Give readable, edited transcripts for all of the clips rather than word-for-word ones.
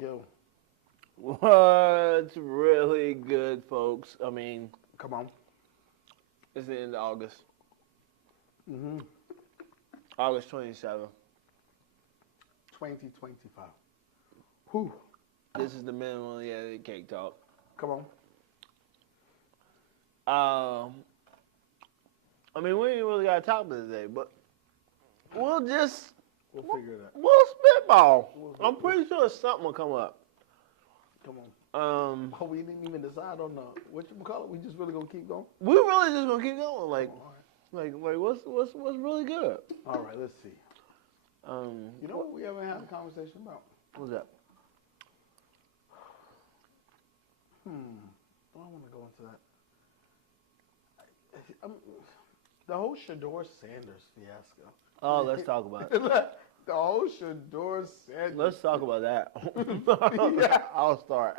Yo, What's really good, folks? I mean, come on. it's the end of August. Mm-hmm. August 27th. 2025. Whew. This is the minimum cake talk. Come on. I mean, we ain't really got a topic today, but we'll just We'll figure it out. we'll spitball. I'm pretty sure something will come up. Come on. Um, Oh, we didn't even decide on whatchamacallit. We just really gonna keep going. we really just gonna keep going. All right. What's really good? All right. Let's see. Um, You know what we haven't had a conversation about? what's that? I don't want to go into that. The whole Shedeur Sanders fiasco. Oh, let's talk about it. The whole Shedeur Sanders. Let's talk about that. Yeah. I'll start.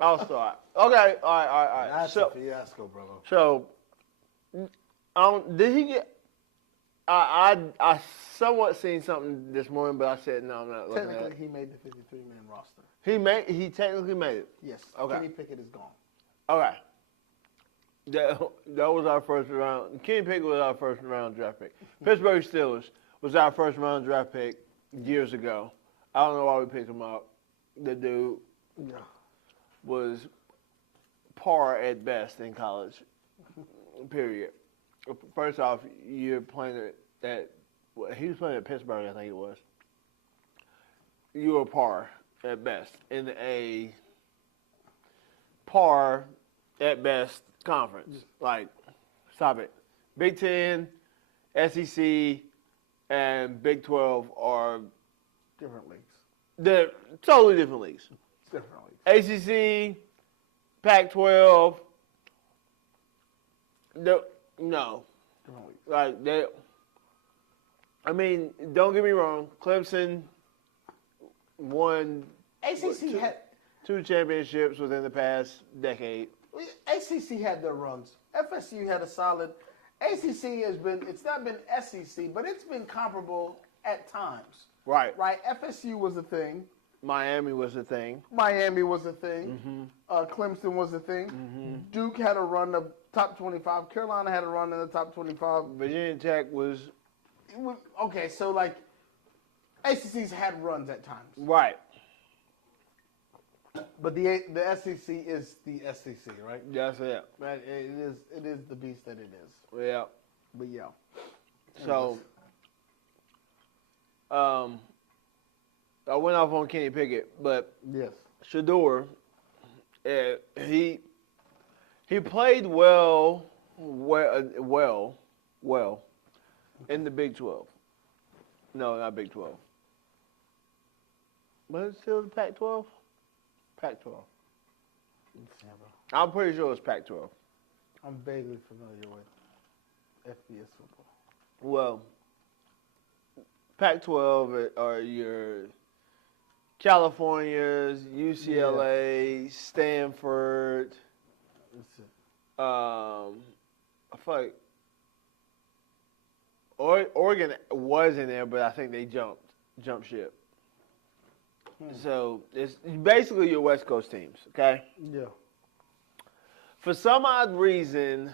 I'll start. Okay. All right. That's a fiasco, brother. So, did he get? I somewhat seen something this morning, but I said no, I'm not looking at Technically, it. he made the 53-man roster. He technically made it. Yes. Okay. Kenny Pickett is gone. Okay. That was our first round. Kenny Pickett was our first round draft pick. Pittsburgh Steelers was our first round draft pick years ago. I don't know why we picked him up. The dude was par at best in college. Period. First off, you're playing he was playing at Pittsburgh, I think it was. You were par at best in a par at best conference. Like, stop it. Big Ten, SEC, and Big 12 are Different leagues. they're totally different leagues. Different leagues. ACC, Pac-12, no, Different leagues. like they. I mean, don't get me wrong. Clemson won ACC had two championships within the past decade. ACC had their runs. FSU had a solid. ACC has been. It's not been SEC, but it's been comparable at times. Right. Right. FSU was a thing. Miami was a thing. Miami was a thing. Clemson was a thing. Duke had a run of top 25. Carolina had a run in the top 25. Virginia Tech was Okay, so like ACC's had runs at times, right. but the SEC is the SEC, right? That's it. Right. It is the beast that it is. Yeah. But yeah. So, I went off on Kenny Pickett, but Yes. Shedeur, he played well in the Big 12. No, not Big 12. But it's still the Pac-12? Pac-12. I'm pretty sure it's Pac-12. I'm vaguely familiar with FBS football. Well, Pac-12 are your Californias, UCLA, Stanford. That's it. I feel like Oregon was in there, but I think they jumped ship. So it's basically your West Coast teams, okay? Yeah. For some odd reason,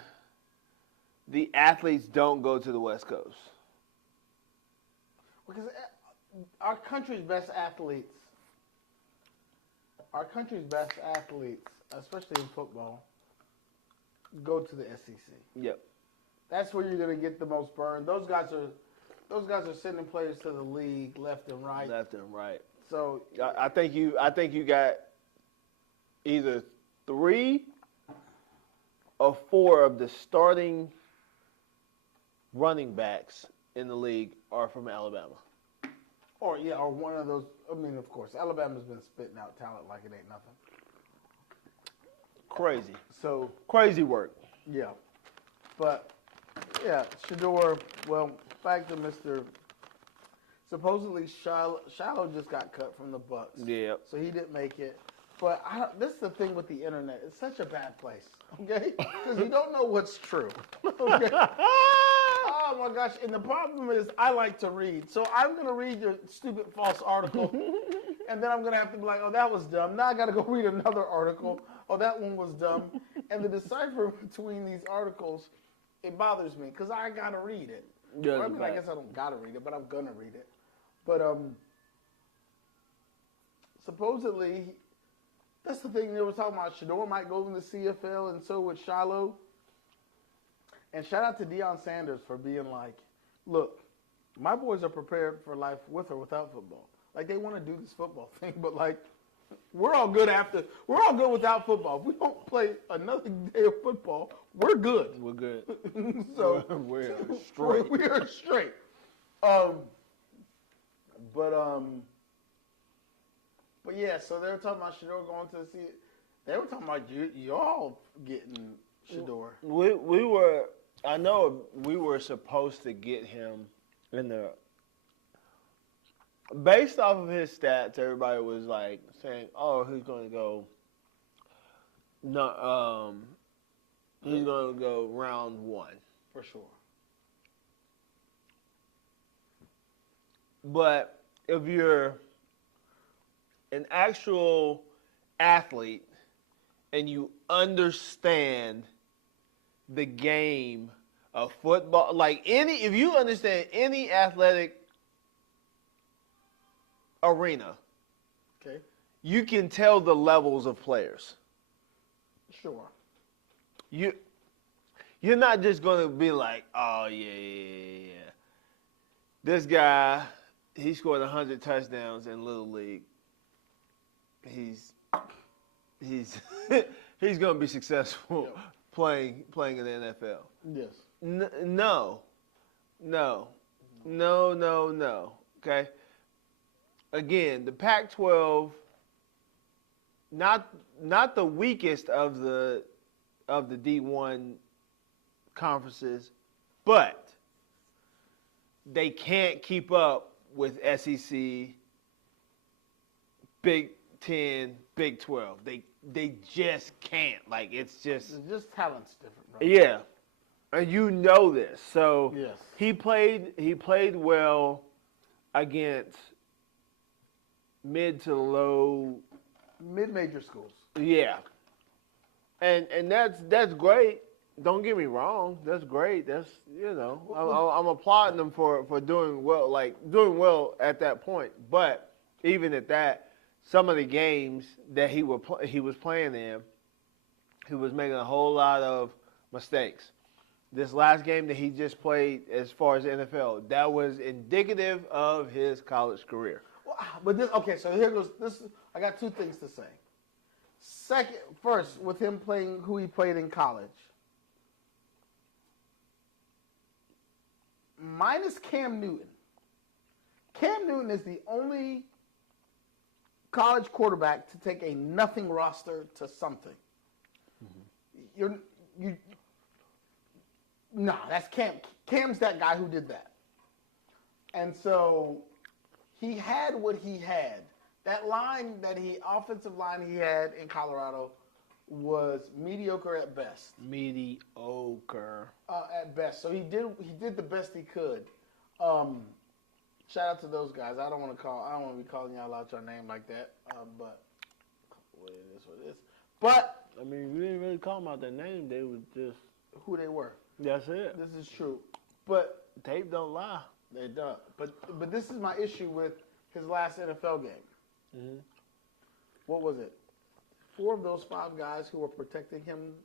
the athletes don't go to the West Coast. Because our country's best athletes, especially in football, go to the SEC. Yep. That's where you're going to get the most burn. Those guys are sending players to the league left and right. Left and right. So I think you got either 3 or 4 of the starting running backs in the league are from Alabama. or one of those. I mean, of course, Alabama's been spitting out talent like it ain't nothing. Crazy. So Crazy work. yeah, but yeah, Shedeur. Well, back to Mr. Supposedly Shiloh just got cut from the Bucks. Yeah. So he didn't make it. But this is the thing with the internet. It's such a bad place, okay? Because you don't know what's true. Okay? Oh my gosh! And the problem is, I like to read, so I'm gonna read your stupid false article, and then I'm gonna have to be like, "Oh, that was dumb." Now I gotta go read another article. Oh, that one was dumb. And the decipher between these articles, it bothers me because I gotta read it. Yeah, Or, I mean, I guess I don't gotta read it, but I'm gonna read it. But supposedly, that's the thing they were talking about. Shedeur might go in the CFL, and so would Shiloh. And shout out to Deion Sanders for being like, look, my boys are prepared for life with or without football. Like, they want to do this football thing, but like, we're all good without football. If we don't play another day of football, we're good. We're good. So we're straight. We are straight. But yeah, so they were talking about Shedeur going to the sea. They were talking about y'all getting Shedeur. We were. I know we were supposed to get him in the. Based off of his stats, everybody was like saying, "Oh, he's going to go." No, he's going to go round 1 For sure. But if you're an actual athlete and you understand the game of football, like if you understand any athletic arena, Okay. you can tell the levels of players. Sure. You're not just going to be like, oh yeah. This guy, he scored 100 touchdowns in Little League. He's he's going to be successful playing in the NFL. Yes. No. Okay. Again, the Pac-12, not the weakest of the D1 conferences, but they can't keep up with SEC, Big 10, Big 12. They just can't. Like, it's just talent's different, bro. Yeah. And you know this. So yes. he played well against mid-major schools. Yeah. And that's great. Don't get me wrong. That's great. That's, I'm applauding them for doing well at that point. But even at that, some of the games that he was playing in, he was making a whole lot of mistakes. This last game that he just played, as far as the NFL, that was indicative of his college career. But so here goes this. I got two things to say. First, with him playing who he played in college, minus Cam Newton. Cam Newton is the only college quarterback to take a nothing roster to something. Mm-hmm. That's Cam. Cam's that guy who did that. And so he had what he had. That offensive line he had in Colorado was mediocre at best. Mediocre. At best. So he did the best he could. Shout out to those guys. I don't want to be calling y'all out your name like that. But it is what it is. But I mean, we didn't really call them out their name. They were just who they were. That's it. This is true. But tape don't lie. They don't. But this is my issue with his last NFL game. Mm-hmm. What was it? 4 of those 5 guys who were protecting him,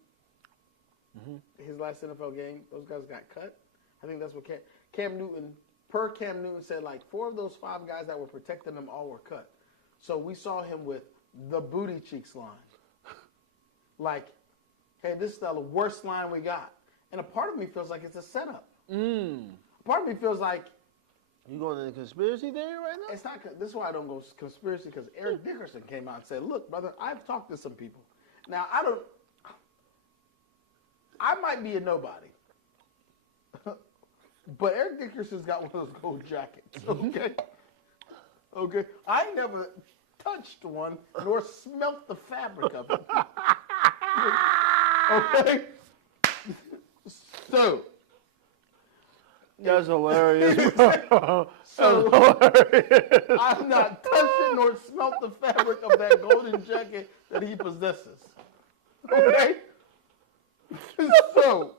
his last NFL game, those guys got cut. I think that's what Cam Newton said, like 4 of those 5 guys that were protecting him all were cut. So we saw him with the booty cheeks line. Like, hey, this is the worst line we got. And a part of me feels like it's a setup. A part of me feels like, you going into conspiracy theory right now? It's not. This is why I don't go conspiracy, because Eric Dickerson came out and said, look, brother, I've talked to some people. Now, I might be a nobody. But Eric Dickerson's got one of those gold jackets, okay? Okay? I never touched one nor smelt the fabric of it. Okay? So, That's hilarious, bro. So That's hilarious. I've not touched it nor smelt the fabric of that golden jacket that he possesses. Okay? So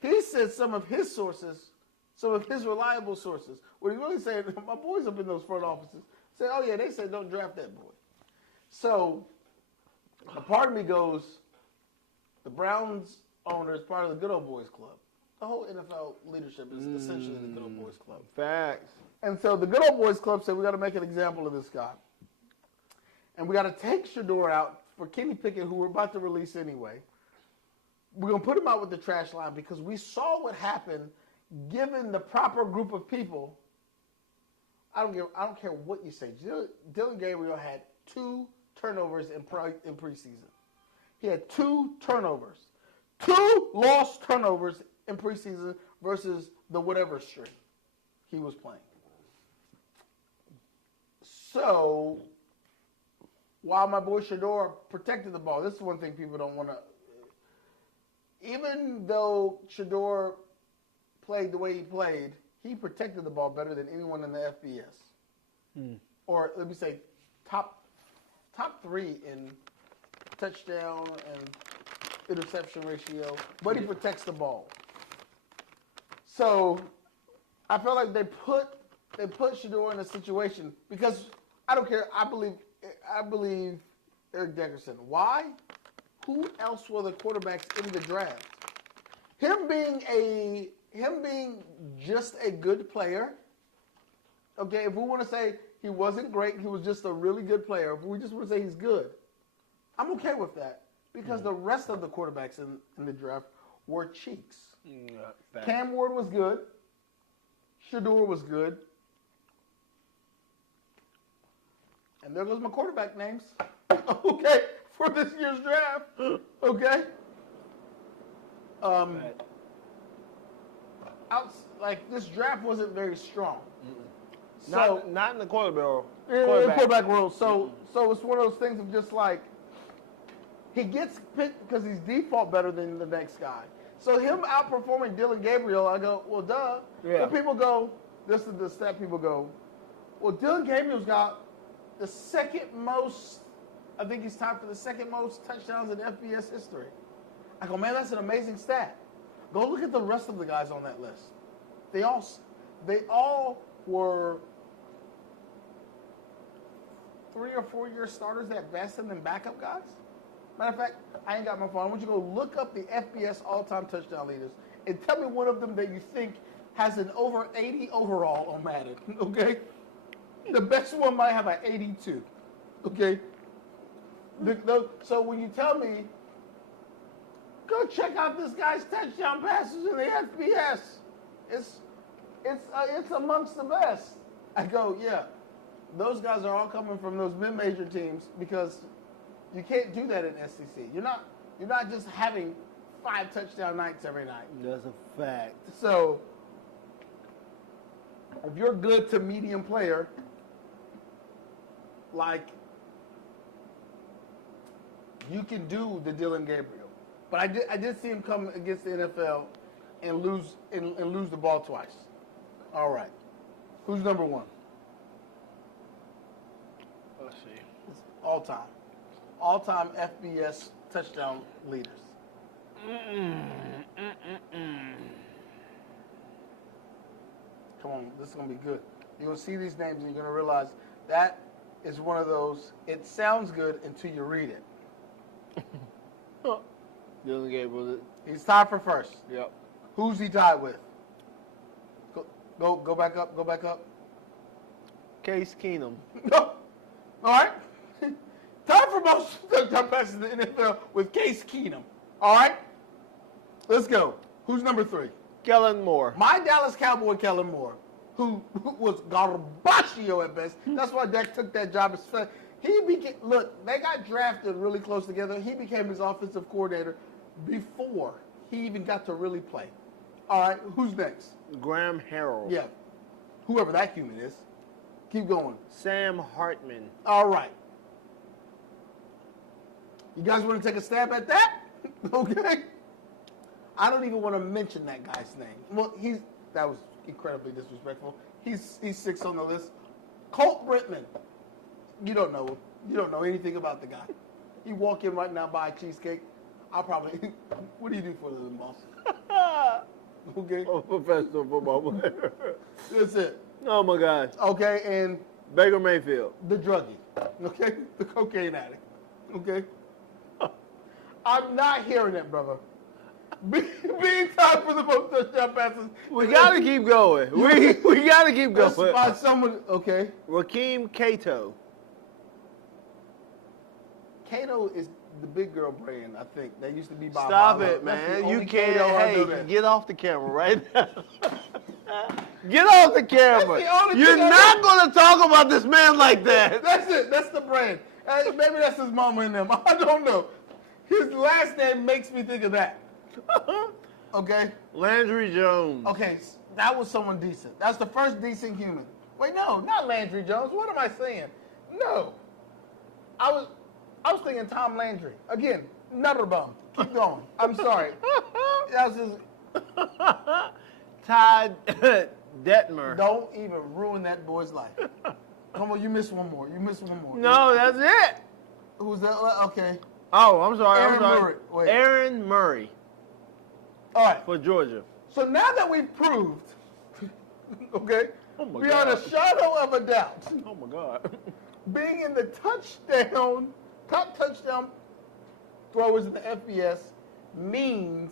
he said some of his sources, some of his reliable sources, what he really said, my boys up in those front offices, said, oh yeah, they said don't draft that boy. So a part of me goes, the Browns owner is part of the Good Old Boys Club. The whole NFL leadership is essentially the Good Old Boys Club. Facts. And so the Good Old Boys Club said, we got to make an example of this guy. And we got to take Shedeur out for Kenny Pickett, who we're about to release anyway. We're going to put him out with the trash line because we saw what happened given the proper group of people. I don't care what you say. Dylan Gabriel had 2 turnovers in preseason. He had 2 turnovers. 2 lost turnovers in preseason versus the whatever string he was playing. So, while my boy Shedeur protected the ball, this is one thing people don't want to. Even though Shedeur played the way he played, he protected the ball better than anyone in the FBS. Or let me say, top 3 in touchdown and interception ratio, but he protects the ball. So I felt like they put Shedeur in a situation because I don't care. I believe Eric Dickerson. Why? Who else were the quarterbacks in the draft? Him being just a good player. Okay, if we want to say he wasn't great, he was just a really good player. If we just want to say he's good, I'm okay with that because the rest of the quarterbacks in the draft were cheeks. Cam Ward was good. Shedeur was good. And there goes my quarterback names. Okay, for this year's draft. Okay. This draft wasn't very strong. So Not in the quarterback world. So it's one of those things of just like he gets picked because he's default better than the next guy. So him outperforming Dylan Gabriel, I go, well, duh. Yeah. But people go, this is the stat people go, well, Dylan Gabriel's got the second most, I think he's tied for the second most touchdowns in FBS history. I go, man, that's an amazing stat. Go look at the rest of the guys on that list. They all were 3 or 4 year starters at best and then backup guys. Matter of fact, I ain't got my phone. I want you to go look up the FBS all-time touchdown leaders and tell me one of them that you think has an over 80 overall on Madden, okay? The best one might have an 82, okay? So when you tell me, go check out this guy's touchdown passes in the FBS. It's amongst the best. I go, yeah. Those guys are all coming from those mid-major teams because you can't do that in SEC. You're not just having 5 touchdown nights every night. That's a fact. So if you're a good to medium player, like you can do the Dylan Gabriel. But I did see him come against the NFL and lose the ball twice. All right. Who's number 1? Let's see. All time FBS touchdown leaders. Come on, this is going to be good. You're going to see these names and you're going to realize that is one of those, it sounds good until you read it. Dylan Gabriel. He's tied for first. Yep. Who's he tied with? Go back up. Go back up. Case Keenum. No. All right. Tied for most touchdown passes in the NFL with Case Keenum. All right. Let's go. Who's number 3? Kellen Moore. My Dallas Cowboy, Kellen Moore, who was garbaccio at best. That's why Dak took that job. Look, they got drafted really close together. He became his offensive coordinator before he even got to really play. All right, who's next? Graham Harrell. Yeah, whoever that human is. Keep going. Sam Hartman. All right. You guys want to take a stab at that? Okay. I don't even want to mention that guy's name. Well, that was incredibly disrespectful. He's 6 on the list. Colt Brittman. You don't know anything about the guy. You walk in right now, buy a cheesecake. I'll probably. What do you do for a living, boss? Okay. Oh, professional football player. That's it. Oh my gosh. Okay, and Baker Mayfield. the druggie. Okay, the cocaine addict. Okay. I'm not hearing it, brother. Being tied for the most touchdown passes. We gotta keep going. We gotta keep going. By someone. Okay. Rakeem Cato. Kato is the big girl brand, I think. That used to be by Stop Milo. it, That's the man. You only can't. Kato I know Hey, that. get off the camera right now. Get off the camera. That's the only You're thing I not know. going to talk about this man like that. That's it. That's the brand. Maybe that's his mama and them. I don't know. His last name makes me think of that. Okay? Landry Jones. Okay, that was someone decent. That's the first decent human. Wait, no, not Landry Jones. What am I saying? No. I was thinking Tom Landry. Again, another bum. Keep going. I'm sorry. That was just, Todd Detmer. don't even ruin that boy's life. Come on, you missed one more. No, that's it. Who's that? Okay. Oh, I'm sorry. Aaron I'm sorry. Murray. Wait. Aaron Murray All right. for Georgia. So now that we've proved, okay, Oh my beyond God. a shadow of a doubt, Oh my God. being in the top touchdown throwers in the FBS means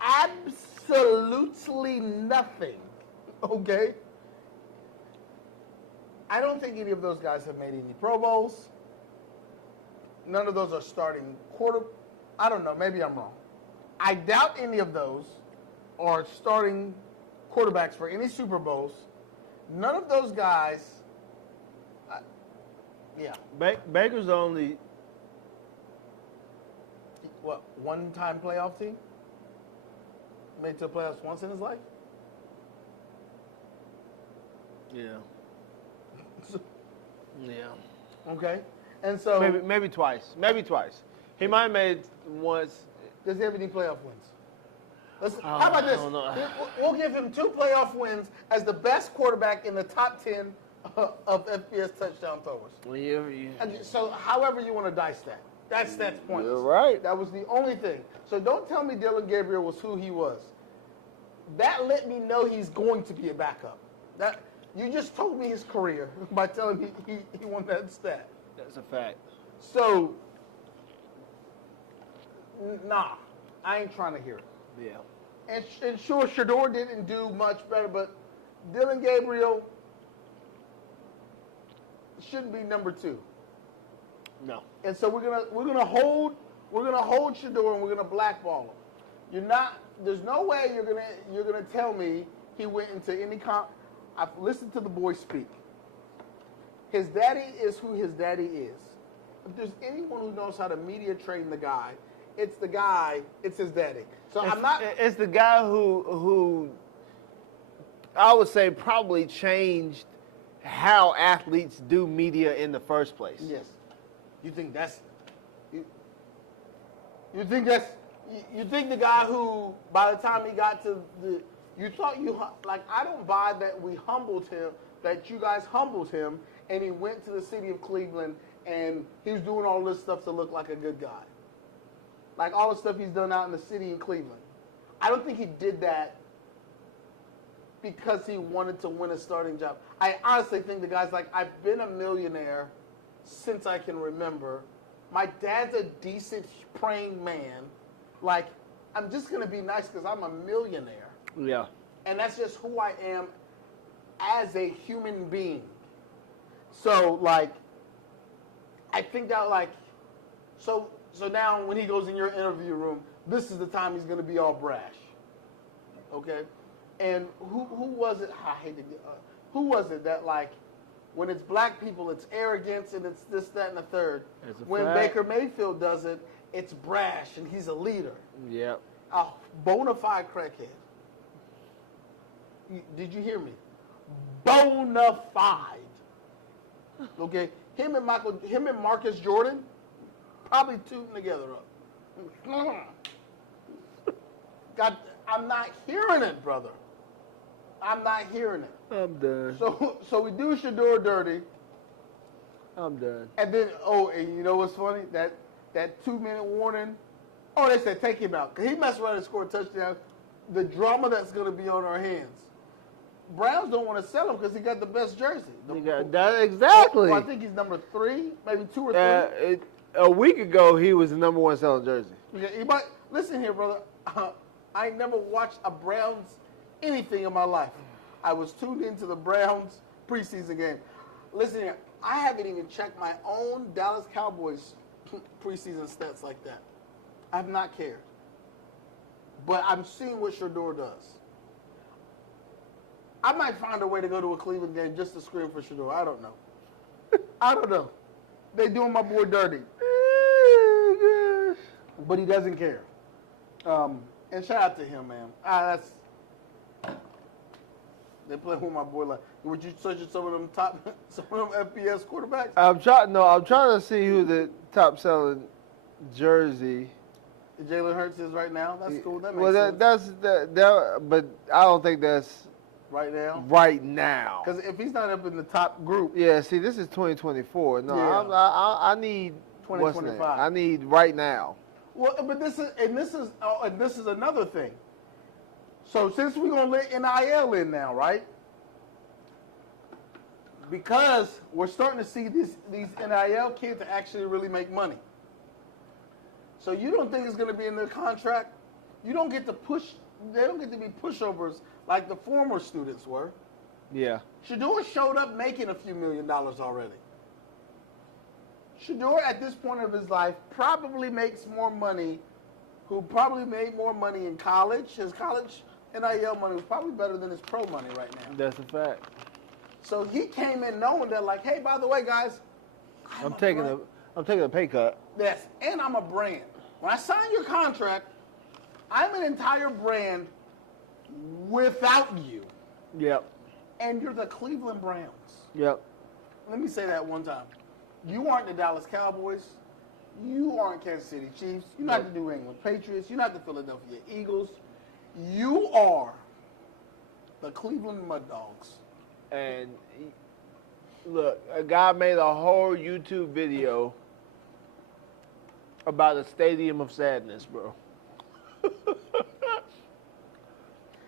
absolutely nothing. Okay? I don't think any of those guys have made any Pro Bowls. None of those are starting quarter. I don't know. Maybe I'm wrong. I doubt any of those are starting quarterbacks for any Super Bowls. None of those guys. Yeah. Baker's the only. What, one-time playoff team? Made it to the playoffs once in his life? Yeah. Yeah. Okay. And so, Maybe twice. Maybe twice. He might have made once. does he have any playoff wins? Oh, How about this? I don't know. We'll give him 2 playoff wins as the best quarterback in the top 10 of FBS touchdown throwers. Well, yeah. And so, however you want to dice that, that's pointless. You're right. That was the only thing. So don't tell me Dylan Gabriel was who he was. That let me know he's going to be a backup. That you just told me his career by telling me he won that stat. That's a fact. So, nah, I ain't trying to hear it. Yeah. And sure, Shedeur didn't do much better, but Dylan Gabriel shouldn't be number 2. No. And so we're gonna hold Shedeur and we're gonna blackball him. There's no way you're gonna tell me he went into any I've listened to the boy speak. His daddy is who his daddy is. If there's anyone who knows how to media train the guy, it's his daddy. So It's the guy who I would say probably changed how athletes do media in the first place. Yes. You think the guy who, by the time he got to I don't buy that we humbled him, that you guys humbled him, and he went to the city of Cleveland and he was doing all this stuff to look like a good guy. Like all the stuff he's done out in the city in Cleveland. I don't think he did that because he wanted to win a starting job. I honestly think the guy's like, I've been a millionaire since I can remember. My dad's a decent praying man. Like, I'm just going to be nice because I'm a millionaire. Yeah. And that's just who I am as a human being. So, like, I think that, like, so now when he goes in your interview room, this is the time he's going to be all brash. Okay? And who was it? I hate to who was it that, like, when it's black people, it's arrogance and it's this, that, and the third. When Baker Mayfield does it, it's brash and he's a leader. Yep. A bona fide crackhead. Did you hear me? Bona fide. Okay? Him and Marcus Jordan, probably tooting together up. God, I'm not hearing it, brother. I'm not hearing it. I'm done. So we do Shedeur dirty. I'm done. And then, and you know what's funny? That 2-minute warning. Oh, they said take him out. Because he messed around and scored a touchdown. The drama that's going to be on our hands. Browns don't want to sell him because he got the best jersey. That exactly. I think he's number 3, maybe 2 or 3. A week ago, he was the number 1 selling jersey. Yeah, listen here, brother. I never watched a Browns anything in my life. I was tuned into the Browns preseason game. Listen here, I haven't even checked my own Dallas Cowboys preseason stats like that. I have not cared. But I'm seeing what Shedeur does. I might find a way to go to a Cleveland game just to scream for Shedeur. I don't know. I don't know. They doing my boy dirty. But he doesn't care. And shout out to him, man. They play with my boy. Like, would you search some of them FBS quarterbacks? I'm trying to see who the top selling jersey. Jalen Hurts is right now. That's cool. That makes sense. But I don't think that's right now. Right now. Because if he's not up in the top group. Yeah. See, this is 2024. No, yeah. I need 2025. I need right now. Well, but this is another thing. So since we're gonna let NIL in now, right? Because we're starting to see these NIL kids actually really make money. So you don't think it's gonna be in their contract? You don't get to push. They don't get to be pushovers like the former students were. Yeah. Shedeur showed up making a few $1 million already. Shedeur, at this point of his life, probably makes more money. Who probably made more money in college? His college NIL money was probably better than his pro money right now. That's a fact. So he came in knowing that, like, hey, by the way, guys, I'm taking a pay cut. Yes, and I'm a brand. When I sign your contract, I'm an entire brand without you. Yep. And you're the Cleveland Browns. Yep. Let me say that one time. You aren't the Dallas Cowboys. You aren't Kansas City Chiefs. You're not the New England Patriots. You're not the Philadelphia Eagles. You are the Cleveland Mud Dogs. And look, a guy made a whole YouTube video about the Stadium of Sadness, bro.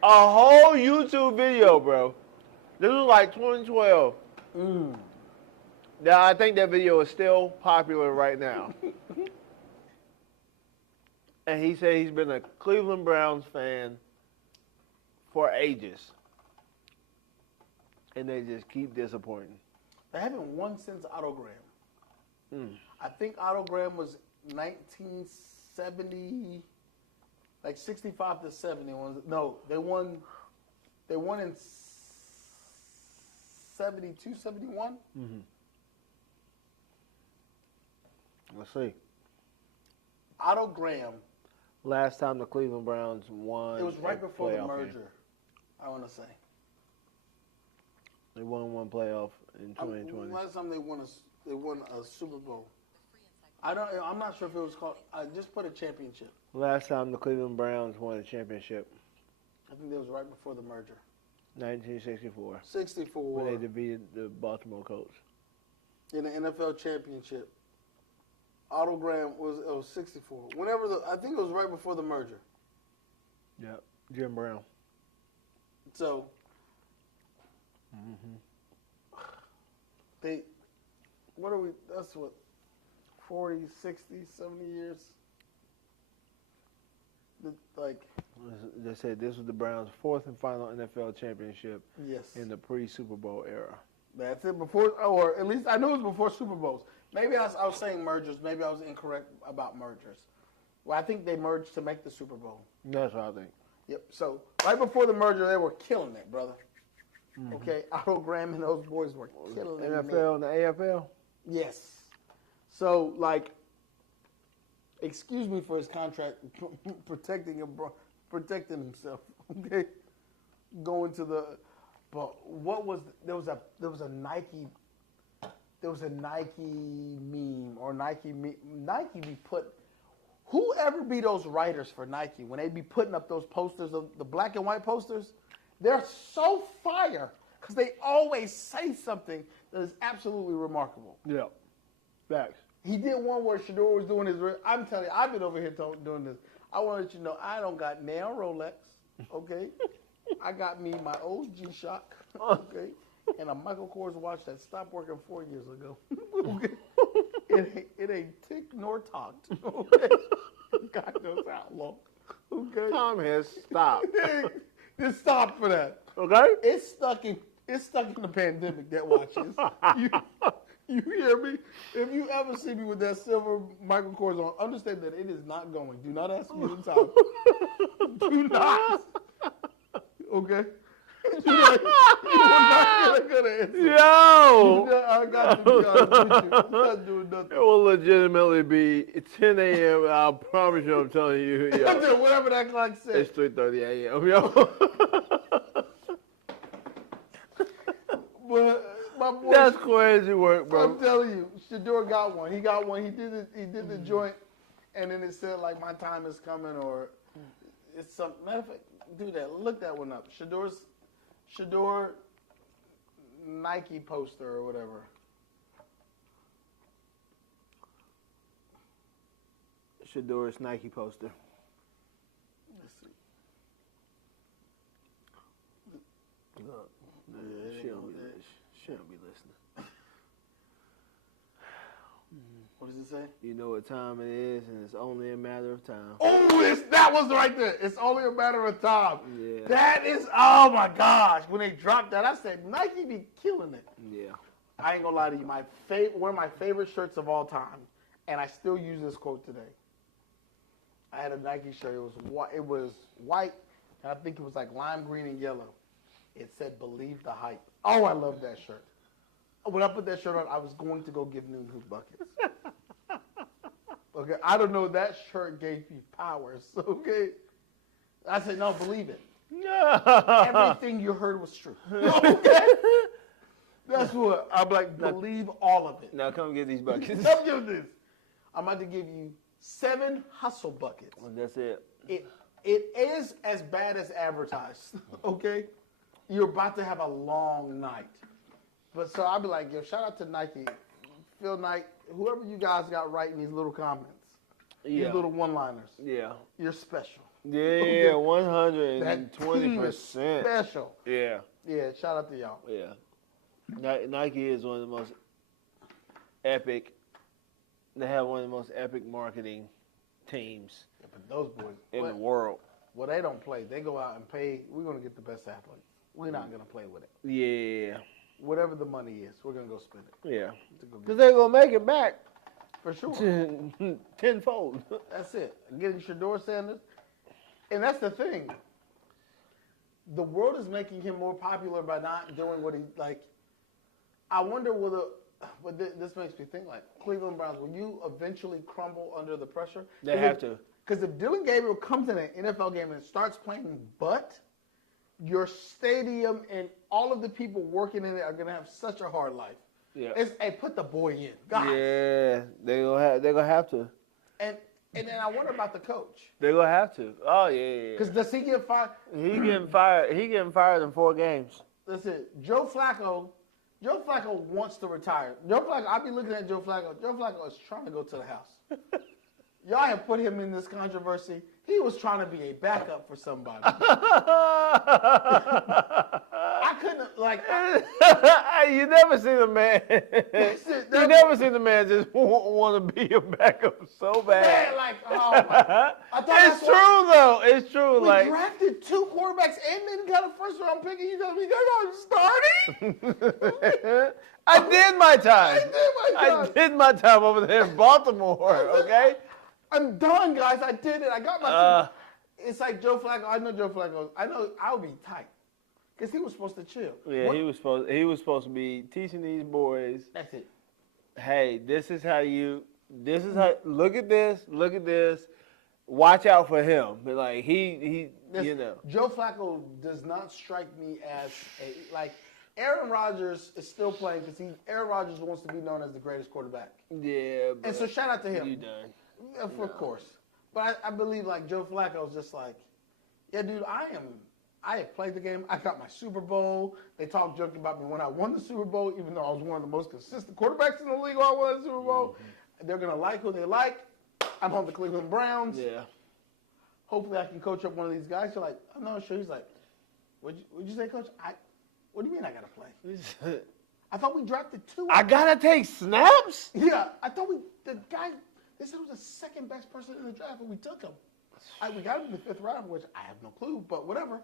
A whole YouTube video, bro. This was like 2012. Now, I think that video is still popular right now. And he said he's been a Cleveland Browns fan for ages. And they just keep disappointing. They haven't won since Autogram. I think Autogram was 1970, like 65 to 70. No, they won in 72, 71. Let's see. Autogram. Last time the Cleveland Browns won. It was right before the merger, game. I want to say. They won one playoff in 2020. Last time they won a Super Bowl. I'm not sure if it was called. I just put a championship. Last time the Cleveland Browns won a championship. I think it was right before the merger. 1964. 64. When they defeated the Baltimore Colts. In the NFL championship. Autogram was 64. I think it was right before the merger. Yep. Jim Brown. So. That's what, 40, 60, 70 years? They said this was the Browns' fourth and final NFL championship in the pre-Super Bowl era. That's it, or at least I knew it was before Super Bowls. Maybe I was saying mergers. Maybe I was incorrect about mergers. Well, I think they merged to make the Super Bowl. That's what I think. Yep. So right before the merger, they were killing it, brother. Okay, Autogram and those boys were killing it. NFL and the AFL? Yes. So, like, excuse me for his contract protecting himself. Okay, going to the. But what was there was a Nike meme or Nike be put. Whoever be those writers for Nike when they be putting up those posters of the black and white posters, They're so fire because they always say something that is absolutely remarkable. Yeah. Facts. He did one where Shedeur was doing his. I'm telling you, I've been over here doing this. I want to let you know I don't got now Rolex, okay? I got me my old G-Shock, okay? And a Michael Kors watch that stopped working 4 years ago. Okay? It ain't ticked nor talked, okay? God knows how long, okay? Tom has stopped. It stopped for that. Okay? It's stuck in the pandemic, that watch is. You hear me? If you ever see me with that silver Michael Kors on, understand that it is not going. Do not ask me in time. Do not. Okay? You are not going to answer. Yo! I got to be honest with you. I'm not doing nothing. It will legitimately be 10 a.m. I promise you, I'm telling you. Yo, whatever that clock says. it's 3:30 a.m. Yo. But my boy, That's crazy work, bro. I'm telling you, Shedeur got one. He got one. He did the joint, and then it said like my time is coming, or it's some matter of fact. Do that. Look that one up. Shedeur Nike poster or whatever. Shedeur's Nike poster. Let's see. Look, Yeah, she don't be listening. What does it say? You know what time it is, and it's only a matter of time. Oh, that was right there. It's only a matter of time. Yeah. That is, oh my gosh. When they dropped that, I said, Nike be killing it. Yeah. I ain't gonna lie to you. One of my favorite shirts of all time, and I still use this quote today. I had a Nike shirt. It was white, and I think it was like lime green and yellow. It said, "Believe the hype." Oh, I love that shirt. When I put that shirt on, I was going to go give Noon Hoop buckets. Okay, I don't know. That shirt gave me powers. Okay, I said, "No, believe it." Everything you heard was true. Okay, that's what I'm like. Believe all of it. Now come get these buckets. Come give this. I'm about to give you 7 hustle buckets. Well, that's it. It is as bad as advertised. Okay, you're about to have a long night. But so I'll be like, yo, shout out to Nike, Phil Knight, whoever you guys got writing these little comments, these little one-liners. Yeah. You're special. Yeah, That team is 120%. special. Yeah. Yeah, shout out to y'all. Yeah. Nike is one of the most epic. They have one of the most epic marketing teams Yeah, but those boys in the world. Well, they don't play. They go out and pay. We're gonna get the best athletes. We're not gonna play with it. Yeah. Whatever the money is, we're gonna go spend it. Yeah. Because they're going to make it back For sure. tenfold. That's it. Getting Shedeur Sanders. And that's the thing. The world is making him more popular by not doing what he, like, I wonder but this makes me think, like, Cleveland Browns, will you eventually crumble under the pressure? They have to. Because if Dylan Gabriel comes in an NFL game and starts playing butt, your stadium and all of the people working in it are going to have such a hard life. Yeah. Hey, put the boy in. Guys. Yeah. They're gonna have to. And then I wonder about the coach. They're going to have to. Oh, yeah. Because does he get fired? He getting fired. He getting fired in 4 games. Listen, Joe Flacco wants to retire. I be looking at Joe Flacco. Joe Flacco is trying to go to the house. Y'all have put him in this controversy. He was trying to be a backup for somebody. I couldn't, like... You never see the man. You never see the man just want to be a backup so bad. Man, like, oh my... It's true, though. It's true. We like drafted 2 quarterbacks and then got a first-round pick, and you got me starting? I did my time. I did my time over there in Baltimore, okay? I'm done, guys. I did it. I got my... It's like Joe Flacco. I know Joe Flacco. I know I'll be tight. Because he was supposed to chill. Yeah, he was supposed to be teaching these boys. That's it. Hey, look at this. Watch out for him. But like Joe Flacco does not strike me as Aaron Rodgers is still playing because Aaron Rodgers wants to be known as the greatest quarterback. Yeah. And so shout out to him. You done. Of course. But I believe like Joe Flacco is just like, yeah, dude, I am I had played the game. I got my Super Bowl. They talked joking about me when I won the Super Bowl, even though I was one of the most consistent quarterbacks in the league when I won the Super Bowl. Mm-hmm. They're going to like who they like. I'm on the Cleveland Browns. Yeah. Hopefully I can coach up one of these guys. You're like, I'm not sure. He's like, what'd you say, Coach? What do you mean I got to play? I thought we drafted 2. I got to take snaps? Yeah. I thought the guy, they said it was the second best person in the draft, and we took him. We got him in the 5th round, which I have no clue, but whatever.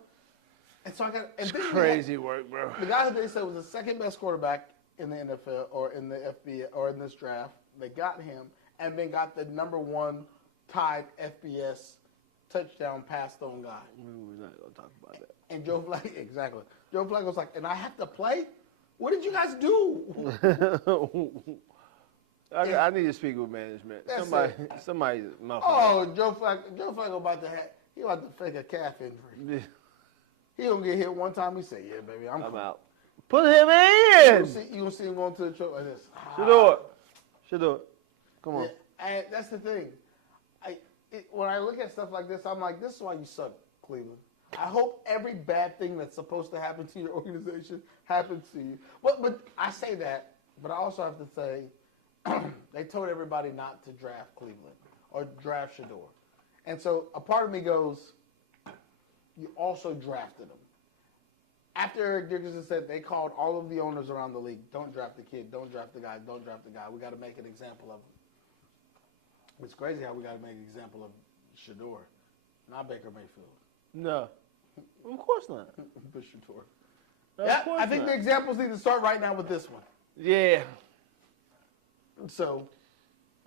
And so I got. And it's crazy work, bro. The guy who they said was the second best quarterback in the NFL or in the FBS or in this draft, they got him, and then got the number 1 tied FBS touchdown pass thrown guy. We're not gonna talk about that. And Joe Flacco, exactly. Joe Flacco's like, and I have to play. What did you guys do? I need to speak with management. Somebody. Oh, Joe Flacco about to fake a calf injury. He gonna get hit one time. He say, "Yeah, baby, I'm out." Put him in. You gonna see him going to the truck like this. Shedeur. Come on. Yeah, and that's the thing. When I look at stuff like this, I'm like, this is why you suck, Cleveland. I hope every bad thing that's supposed to happen to your organization happens to you. But I say that, but I also have to say, they told everybody not to draft Cleveland or draft Shedeur. And so a part of me goes, you also drafted him. After Eric Dickerson said they called all of the owners around the league, don't draft the kid, don't draft the guy, don't draft the guy. We got to make an example of him. It's crazy how we got to make an example of Shedeur, not Baker Mayfield. No, of course not. But Shedeur. No, yeah, I think the examples need to start right now with this one. Yeah. So,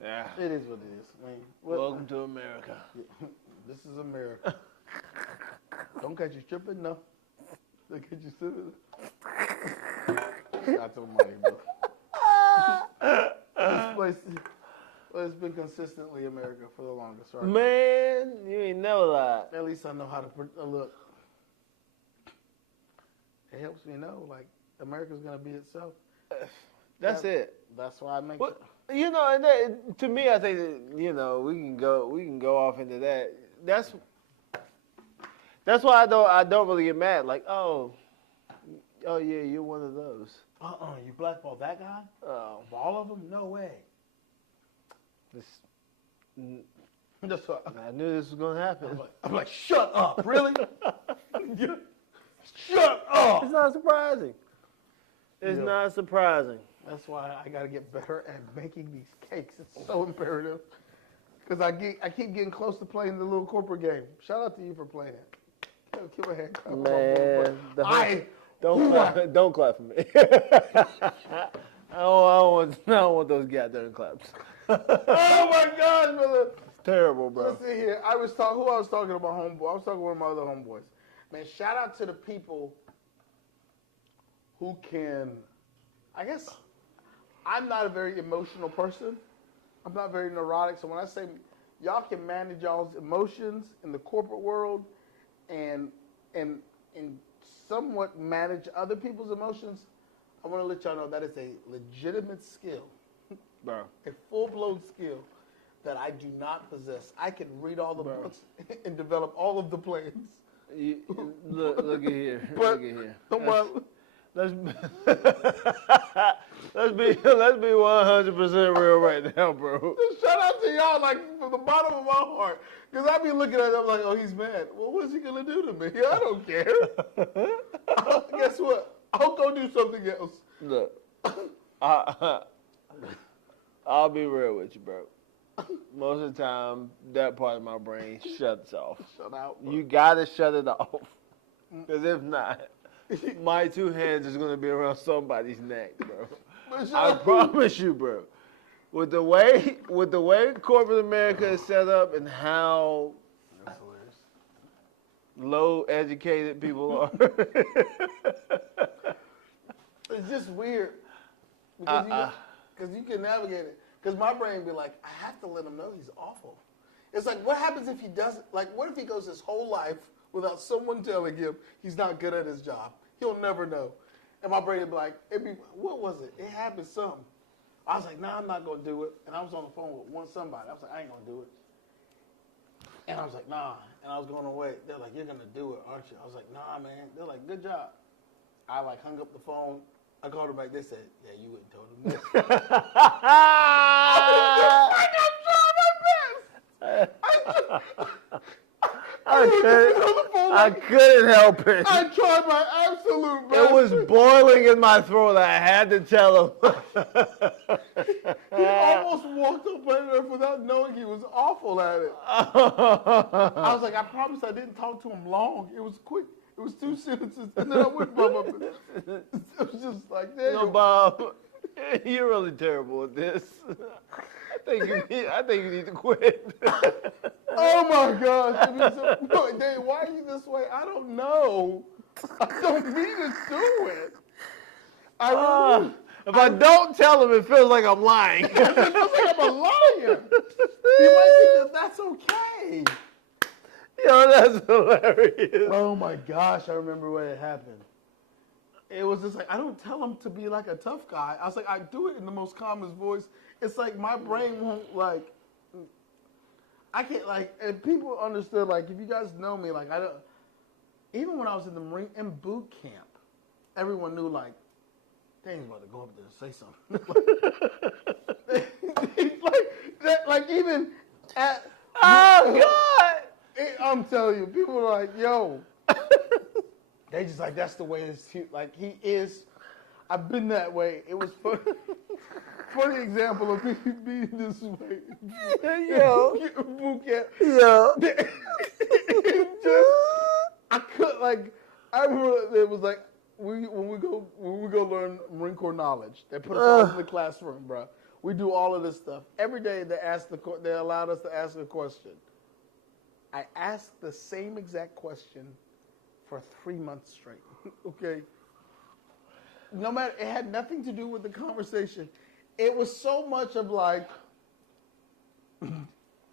yeah, it is what it is. I mean, welcome to America. This is America. Don't catch you tripping, no. Don't catch you slipping. That's almighty, bro. This place, it's been consistently America for the longest, right? Man, you ain't never lied. At least I know how to look. It helps me know, like, America's gonna be itself. That's it. That's why I make it. You know, and to me, I think that, you know, we can go off into that. That's why I don't really get mad. Like, oh yeah, you're one of those. You blackballed that guy? All of them? No way. That's what I knew this was gonna happen. I'm like, shut up, really? Shut up. It's not surprising. It's not surprising. That's why I got to get better at making these cakes. It's so imperative. Because I keep getting close to playing the little corporate game. Shout out to you for playing it. Give a hand clap. Man, don't clap for me. I don't want those goddamn claps. Oh my God, brother! It's terrible, bro. Let's see here. I was talking about homeboy. I was talking to one of my other homeboys. Man, shout out to the people who can. I guess I'm not a very emotional person. I'm not very neurotic. So when I say y'all can manage y'all's emotions in the corporate world and somewhat manage other people's emotions, I want to let y'all know that is a legitimate skill. Bro. A full-blown skill that I do not possess. I can read all the books and develop all of the plans. Look at here. But look at here. Let's be 100% real right now, bro. Just shout out to y'all, like, from the bottom of my heart. Because I be looking at them like, oh, he's mad. Well, what's he going to do to me? I don't care. Guess what? I'll go do something else. Look, I'll be real with you, bro. Most of the time, that part of my brain shuts off. Shut out, bro. You got to shut it off. Because if not, my 2 hands is going to be around somebody's neck, bro. I promise you, bro. With the way corporate America is set up and how low educated people are. It's just weird. Because you can navigate it. Because my brain be like, I have to let him know he's awful. It's like, what happens if he doesn't? Like, what if he goes his whole life without someone telling him he's not good at his job? He'll never know. And my brain would be like, what was it? It happened something. I was like, nah, I'm not going to do it. And I was on the phone with somebody. I was like, I ain't going to do it. And I was like, nah. And I was going away. They're like, you're going to do it, aren't you? I was like, nah, man. They're like, good job. I like hung up the phone. I called them back. They said, yeah, you wouldn't told them this. I couldn't help it. I tried my absolute best. It was boiling in my throat. I had to tell him. He almost walked up right there without knowing he was awful at it. I was like, I promise I didn't talk to him long. It was quick. It was 2 sentences, and then I went Bob up. It was just like, there you go. Bob, you're really terrible at this. I think you need to quit. Oh my gosh! I mean, no, Dave, why are you this way? I don't know. I don't mean to do it. If I don't tell him, it feels like I'm lying. It feels like I'm a liar. He might think that's okay. Yo, that's hilarious. Oh my gosh, I remember when it happened. It was just like, I don't tell him to be like a tough guy. I was like, I do it in the most calmest voice. It's like my brain won't like, I can't like, and people understood, like, if you guys know me, like, I don't, even when I was in the Marine, in boot camp, everyone knew, like, they ain't about to go up there and say something. like even at, oh, God! I'm telling you, people are like, yo, they just like, that's the way it's, like, he is. I've been that way. It was funny example of me being this way. Yo. Boot camp. Yo. I could, like, I remember it was like, when we go learn Marine Corps knowledge, they put us all in the classroom, bro. We do all of this stuff. Every day they allowed us to ask a question. I asked the same exact question for 3 months straight. Okay? No matter, it had nothing to do with the conversation. It was so much of like,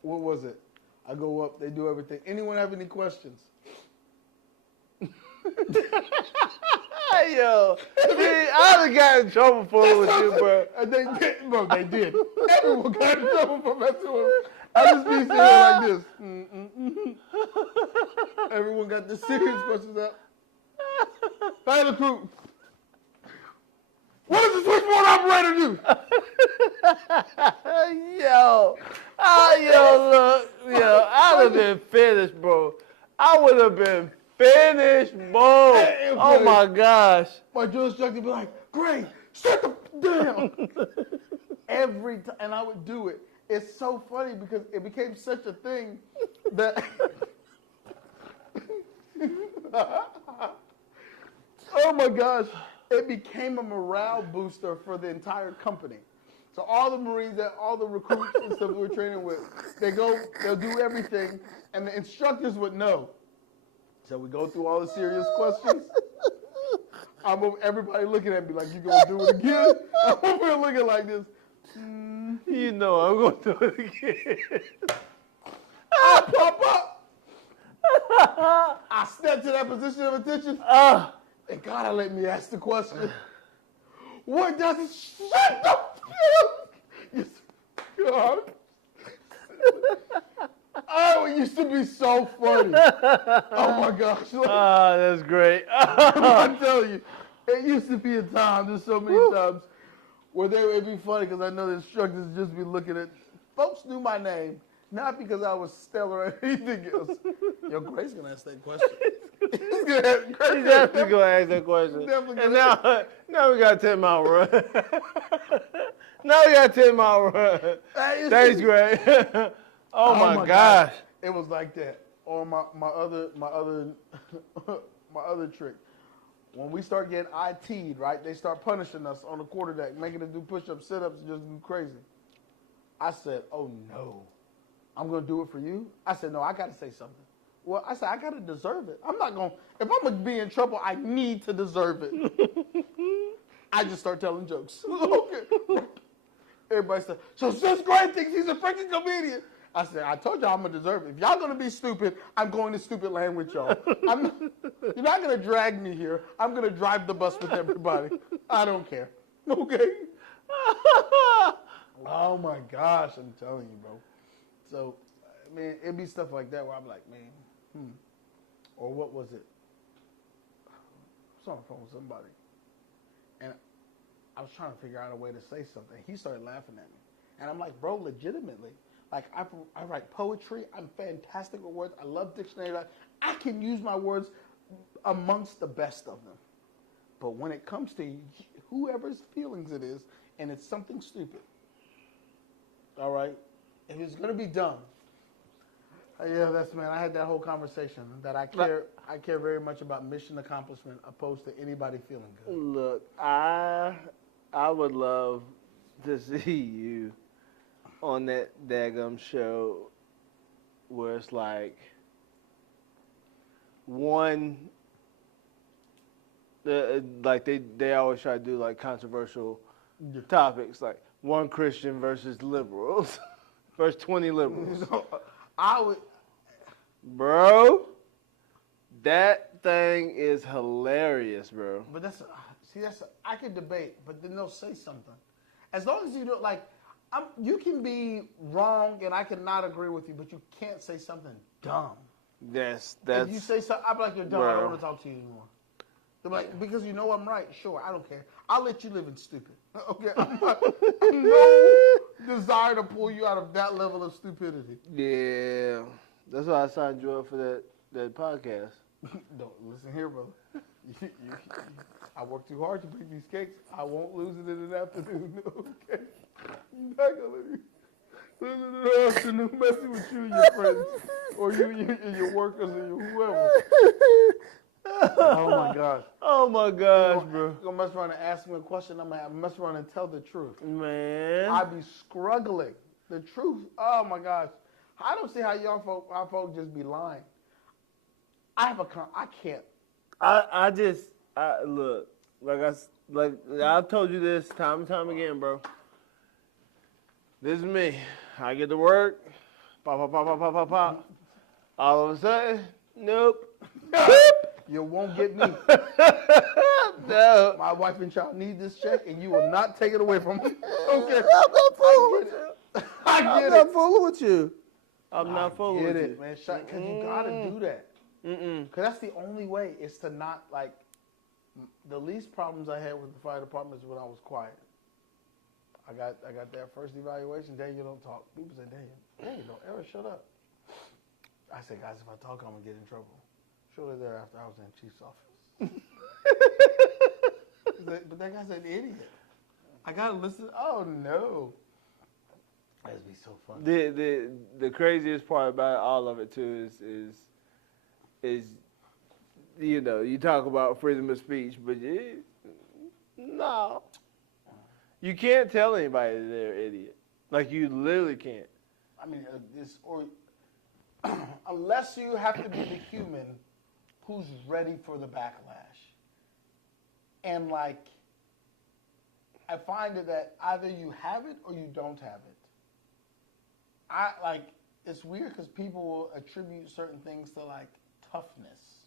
what was it? I go up, they do everything. Anyone have any questions? Yo, see, I done got in trouble for it with you, bro. They did. Everyone got in trouble for messing with me. I just be sitting like this. Everyone got the serious questions up. Pilot crew. What does the switchboard operator do? Yo, look, yo, I'd have been finished, bro. I would have been finished, bro. Oh my gosh. My drill instructor would be like, "Great, shut the down." Every time, and I would do it. It's so funny because it became such a thing that. Oh my gosh. It became a morale booster for the entire company. So all the Marines, all the recruits and stuff we were training with, they'll do everything, and the instructors would know. So we go through all the serious questions. Everybody looking at me like, you gonna do it again? I'm over here looking like this. You know I'm gonna do it again. I pop up. I step to that position of attention. And God, let me ask the question. What does it shut the yes, God. Oh, it used to be so funny. Oh my gosh. That's great. I'm telling you, it used to be a time, there's so many times where it'd be funny because I know the instructors just be looking at, folks knew my name, not because I was stellar or anything else. Yo, Gray's going to ask that question. He's definitely going to ask that question. And now we got a 10-mile run. Now we got a 10-mile run. Thanks, Gray. Oh my gosh. It was like that. Or my other trick. When we start getting IT'd, right, they start punishing us on the quarterdeck, making us do push-ups, sit-ups, and just do crazy. I said, oh no. I'm going to do it for you? I said, no, I got to say something. Well, I said, I got to deserve it. I'm not going to, if I'm going to be in trouble, I need to deserve it. I just start telling jokes. Okay. Everybody said, so Sis Gray thinks he's a freaking comedian. I said, I told y'all I'm going to deserve it. If y'all going to be stupid, I'm going to stupid land with y'all. You're not going to drag me here. I'm going to drive the bus with everybody. I don't care. Okay? Oh, my gosh. I'm telling you, bro. So man, it'd be stuff like that where I'm like, man, or what was it? I was on the phone with somebody, and I was trying to figure out a way to say something. He started laughing at me, and I'm like, bro, legitimately, like I write poetry. I'm fantastic with words. I love dictionary. I can use my words amongst the best of them. But when it comes to whoever's feelings it is, and it's something stupid, all right, if it's gonna be dumb, yeah, that's man. I had that whole conversation that I care very much about mission accomplishment opposed to anybody feeling good. Look, I would love to see you on that daggum show where it's like one. Like they always try to do like controversial topics, like one Christian versus liberals, versus 20 liberals. I would, bro. That thing is hilarious, bro. But I could debate, but then they'll say something. As long as you don't like, you can be wrong, and I can not agree with you, but you can't say something dumb. That's. If you say something, I'm like, you're dumb. Bro. I don't want to talk to you anymore. They're like, because you know I'm right. Sure, I don't care. I'll let you live in stupid. Okay, I'm no desire to pull you out of that level of stupidity. Yeah, that's why I signed you up for that podcast. Don't listen here, brother. I work too hard to bake these cakes. I won't lose it in an afternoon. Okay, I'm not gonna let you lose it in an afternoon messing with you and your friends, or you and your workers and whoever. Oh my gosh. Oh my gosh, bro. I'm gonna mess around and ask me a question. I'm gonna mess around and tell the truth. Man. I be struggling. The truth. Oh my gosh. I don't see how y'all folk just be lying. I can't. Look, like I've told you this time and time again, bro. This is me. I get to work, pop. All of a sudden, nope. You won't get me. No. My wife and child need this check, and you will not take it away from me. Okay. I'm not fooling with you. I get I'm it. not fooling with you. I'm not fooling with you. you. Man. Because you gotta do that. Because that's the only way is to not, like, the least problems I had with the fire department is when I was quiet. I got that first evaluation. Daniel don't talk. People say, Daniel, don't ever shut up. I said, guys, if I talk, I'm going to get in trouble. Shortly thereafter, I was in the chief's office. But that guy's an idiot. I got to listen. Oh, no. That'd be so fun. The craziest part about all of it, too, is you know, you talk about freedom of speech, but no. You can't tell anybody that they're an idiot. Like, you literally can't. I mean, unless you have to be the human who's ready for the backlash. And, like, I find it that either you have it or you don't have it. It's weird because people will attribute certain things to, like, toughness.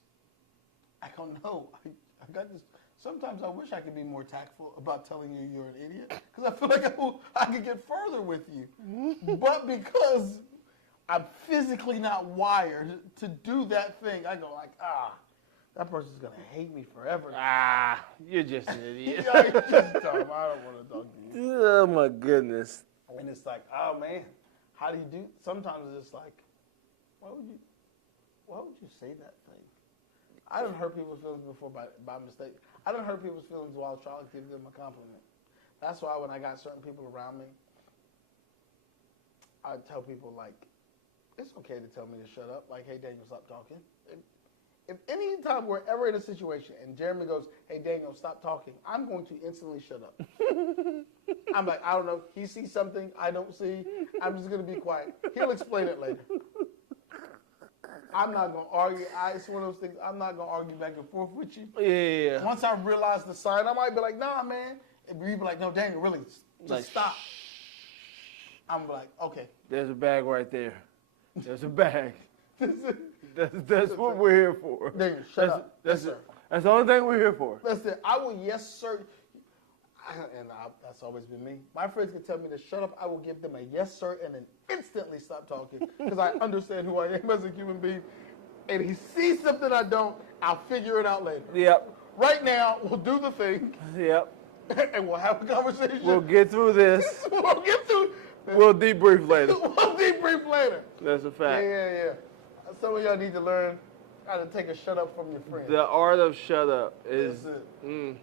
I don't know. I got this. Sometimes I wish I could be more tactful about telling you you're an idiot because I feel like I could get further with you. But because I'm physically not wired to do that thing, I go like, that person's going to hate me forever. You're just an idiot. You're just dumb. I don't want to talk to you. Oh, my goodness. And it's like, oh, man, how do you do? Sometimes it's like, why would you say that thing? I done hurt people's feelings before by mistake. I done hurt people's feelings while trying to give them a compliment. That's why when I got certain people around me, I tell people, like, it's okay to tell me to shut up. Like, hey, Daniel, stop talking. If any time we're ever in a situation and Jeremy goes, hey, Daniel, stop talking, I'm going to instantly shut up. I'm like, I don't know. He sees something I don't see. I'm just going to be quiet. He'll explain it later. I'm not going to argue. It's one of those things, I'm not going to argue back and forth with you. Yeah. Once I realize the sign, I might be like, nah, man. And you be like, no, Daniel, really, just like, stop. I'm like, okay. There's a bag right there. There's a bag. That's what we're here for. Daniel, shut up. That's the only thing we're here for. That's it. I will, yes, sir. That's always been me. My friends can tell me to shut up. I will give them a yes, sir, and then instantly stop talking because I understand who I am as a human being. And he sees something I don't, I'll figure it out later. Yep. Right now, we'll do the thing. Yep. And we'll have a conversation. We'll get through this. We'll get through. We'll debrief later. We'll debrief later. That's a fact. Yeah. Some of y'all need to learn how to take a shut up from your friends. The art of shut up is. That's it.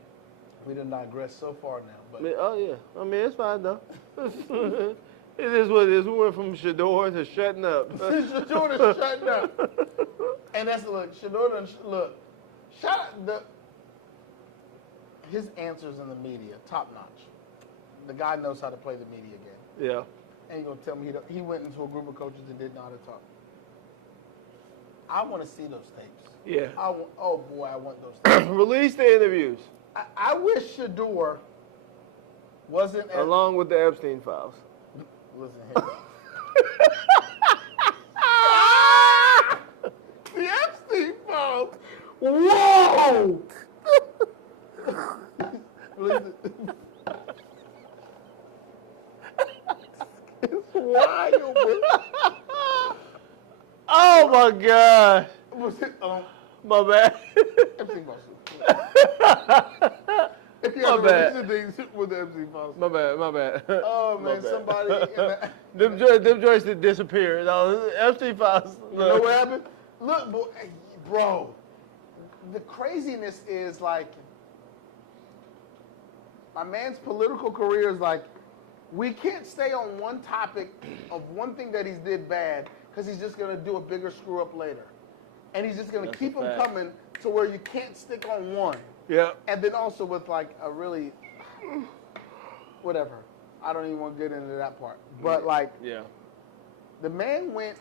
We done digressed so far now. But Oh, yeah. I mean, it's fine, though. It is what it is. We went from Shedeur to shutting up. Shedeur to shutting up. And that's, Shedeur done, shout out his answers in the media, top notch. The guy knows how to play the media game. Yeah. And you're going to tell me he went into a group of coaches and didn't know how to talk. I want to see those tapes. Yeah. Oh, boy, I want those tapes. Release the interviews. I wish Shedeur wasn't as... Along with the Epstein files. Listen here. The Epstein files. Whoa! Listen. It's wild. Oh my God. Was it? My bad. Epstein files. If you have recent things with the Epstein files. My bad. Oh man, somebody. Them joints that disappeared. No, Epstein files. You know what happened? Look, bro. The craziness is like, my man's political career is like, we can't stay on one topic of one thing that he's did bad because he's just going to do a bigger screw up later. And he's just going to keep them coming to where you can't stick on one. Yeah. And then also with like a really, whatever. I don't even want to get into that part. But like, the man went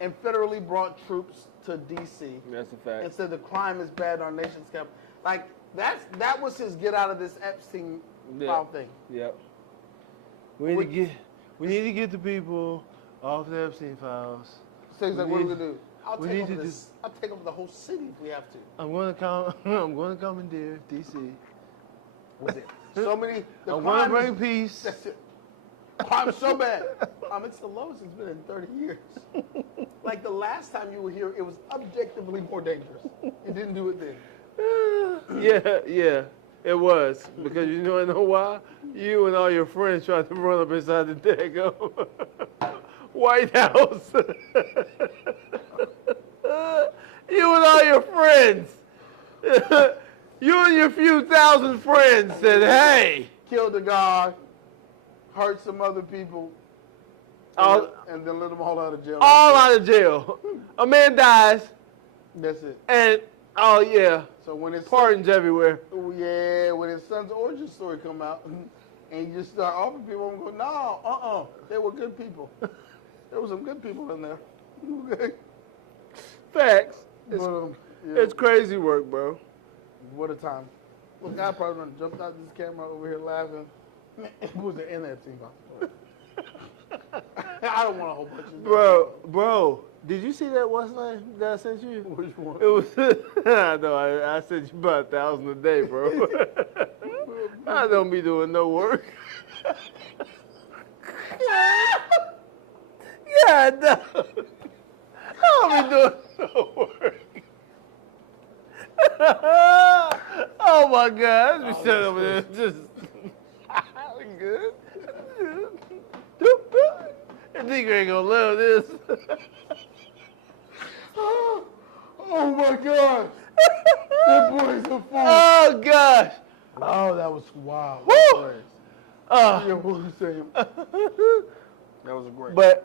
and federally brought troops to D.C. That's a fact. And said the crime is bad in our nation's capital. Like, that was his get out of this Epstein file thing. Yep. We need to get the people off the Epstein files. So he's like, what are we gonna do? I'll take over the whole city if we have to. I'm going to commandeer D.C. Was it so many? I'm going to bring peace. That's it. Crime's so bad. It's the lowest it's been in 30 years. Like the last time you were here, it was objectively more dangerous. You didn't do it then. Yeah, it was. Because you know why? You and all your friends tried to run up inside the daggone White House. You and all your friends. You and your few thousand friends said, hey. Killed a guy, hurt some other people, and then let them all out of jail. All out of jail. A man dies. That's it. And, so when it's pardons everywhere. When his son's origin story come out, and you just start offering people, I'm going, no, they were good people. There were some good people in there. Okay. Facts. It's crazy work, bro. What a time. Look, I probably done jumped out this camera over here laughing. Man, it was the NFT box. I don't want a whole bunch of Bro, did you see that what's name that I sent you? Which one? It was, I know, I sent you about 1,000 a day, bro. I don't be doing no work. Yeah, no. I don't be doing no work. Oh my God, let's be sitting over there just good. That nigga ain't gonna love this. Oh my God. That boy's a fool. Oh gosh. Oh, that was wild. Woo! Yeah, what was you saying? That was a great. But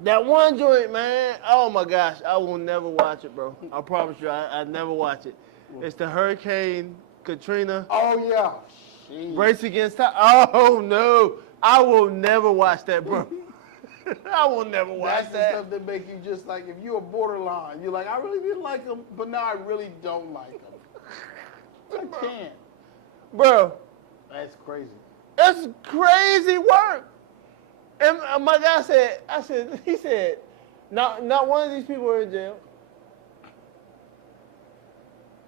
that one joint, man, oh my gosh, I will never watch it, bro. I promise you, I never watch it. It's the Hurricane Katrina. Oh yeah. Jeez. Race Against Time. Oh no, I will never watch that, bro. I will never watch That's that. the stuff that make you just like, if you're a borderline, you're like, I really didn't like him, but now I really don't like him. I can't. Bro. That's crazy. That's crazy work. And my guy said, he said, not one of these people are in jail.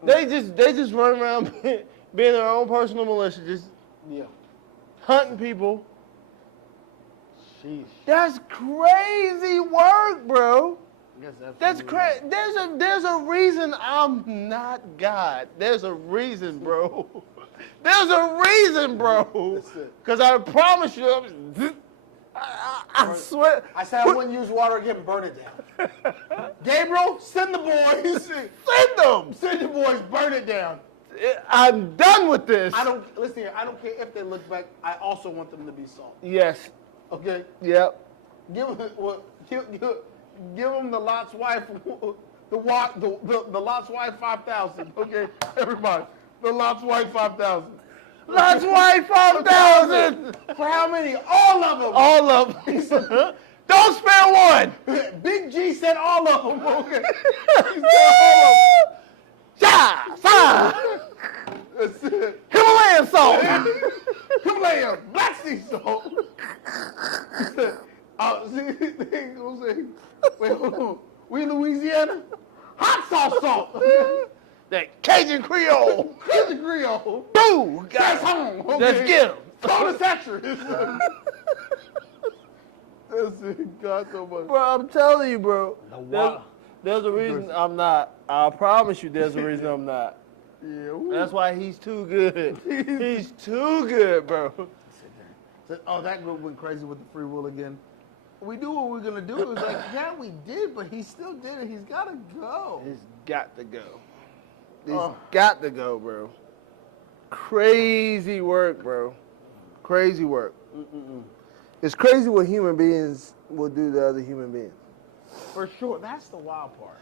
They just run around being their own personal militia, just hunting people. Sheesh. That's crazy work, bro. Yes, That's crazy. There's a reason I'm not God. There's a reason, bro. There's a reason, bro. Because I promise you, I swear. I said I wouldn't use water again. Burn it down. Gabriel, send the boys. Send them. Send the boys. Burn it down. I'm done with this. Listen here. I don't care if they look back. I also want them to be salt. Yes. Okay. Yep. Give them the Lot's wife. The Lot's wife 5,000. Okay, everybody. The Lot's wife 5,000. Lot's wife 5,000. For how many? All of them. All of them. Don't spare one. Big G said all of them. Okay. He said all of them. That's it. Himalayan salt. Himalayan black sea salt. They gonna say, wait, hold on. We in Louisiana? Hot sauce salt. That Cajun Creole. Cajun Creole. Boo. Guys home. Okay. Let's get him. Salt is saturated. That's it. God so much. Bro, I'm telling you, bro. There's a reason I'm not. I promise you there's a reason I'm not. Yeah. That's why he's too good. He's too good, bro. Oh, that group went crazy with the free will again. We knew what we were going to do. It was like, yeah, we did, but he still did it. He's got to go. He's got to go. He's got to go, bro. Crazy work, bro. Crazy work. It's crazy what human beings will do to other human beings. For sure. That's the wild part.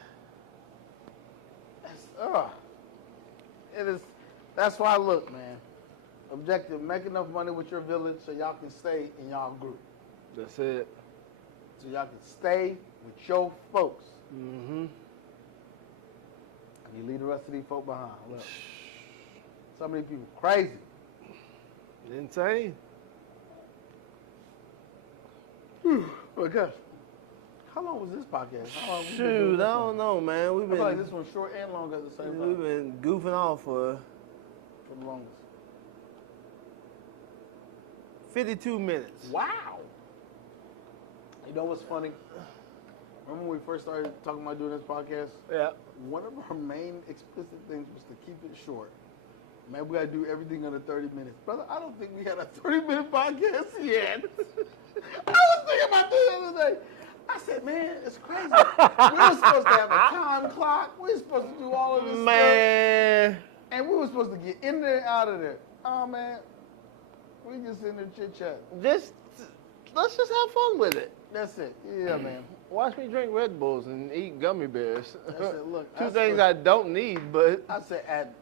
That's why, look, man. Objective, make enough money with your village so y'all can stay in y'all group. That's it. So y'all can stay with your folks. Mm-hmm. And you leave the rest of these folk behind. Look. Some of these people crazy. Insane. Because how long was this podcast? Shoot, I don't know, man. I feel like this one's short and long at the same time. We've been goofing off for the longest. 52 minutes. Wow. You know what's funny? Remember when we first started talking about doing this podcast? Yeah. One of our main explicit things was to keep it short. Man, we got to do everything under 30 minutes. Brother, I don't think we had a 30-minute podcast yet. I was thinking about this the other day. I said, man, it's crazy. We were supposed to have a time clock. We were supposed to do all of this stuff. And we were supposed to get in there and out of there. Oh, man. We just in there chit-chat. Let's just have fun with it. That's it. Yeah, man. Watch me drink Red Bulls and eat gummy bears. That's it. Look, Two things I don't need, but... I said,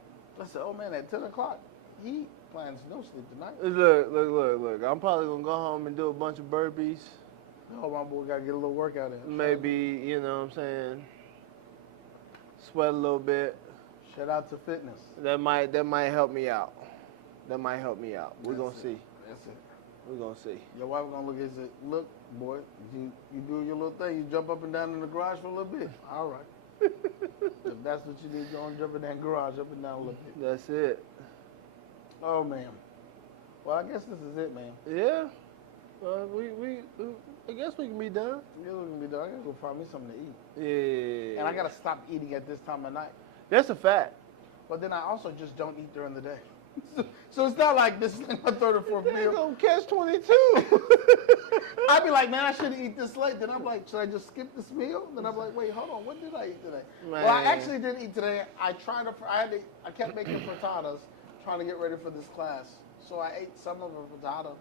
oh, man, at 10 o'clock, he plans no sleep tonight. Look. I'm probably going to go home and do a bunch of burpees. Oh, my boy got to get a little workout in. Maybe, you know what I'm saying, sweat a little bit. Shout out to fitness. That might help me out. We're going to see. That's it. We're going to see. Your wife going to look and say, look, boy, you do your little thing. You jump up and down in the garage for a little bit. All right. If that's what you need, go on, jump in that garage up and down a little bit. That's it. Oh, man. Well, I guess this is it, man. Yeah. I guess we can be done. Yeah, we can be done. I got to go find me something to eat. Yeah. And I got to stop eating at this time of night. That's a fact. But then I also just don't eat during the day. So it's not like this is like my third or fourth meal. Gonna catch 22. I'd be like, man, I shouldn't eat this late. Then I'm like, should I just skip this meal? Then I'm like, wait, hold on, what did I eat today? Man. Well, I actually didn't eat today. I kept making frittatas, trying to get ready for this class. So I ate some of a frittata.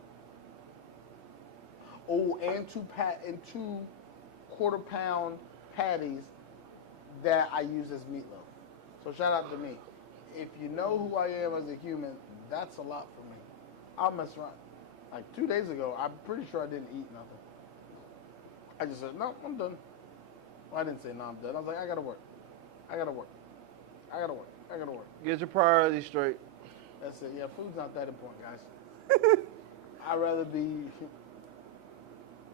Oh, and two quarter-pound patties that I use as meatloaf. So shout out to me. If you know who I am as a human, that's a lot for me. I'll mess around. Like 2 days ago, I'm pretty sure I didn't eat nothing. I just said, no, I'm done. Well, I didn't say, no, I'm done. I was like, I got to work. Get your priorities straight. That's it. Yeah, food's not that important, guys. I'd rather be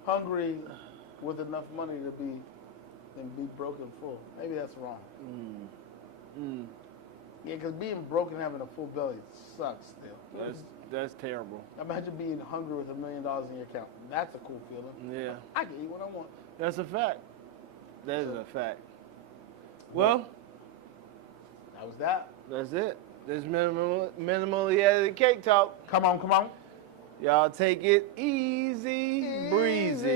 hungry with enough money than be broke and full. Maybe that's wrong. Yeah, because being broke and having a full belly sucks still. That's terrible. Imagine being hungry with $1 million in your account. That's a cool feeling. Yeah. I can eat what I want. That's a fact. That is a fact. Well, that was that. That's it. This minimally edited cake talk. Come on. Y'all take it easy breezy.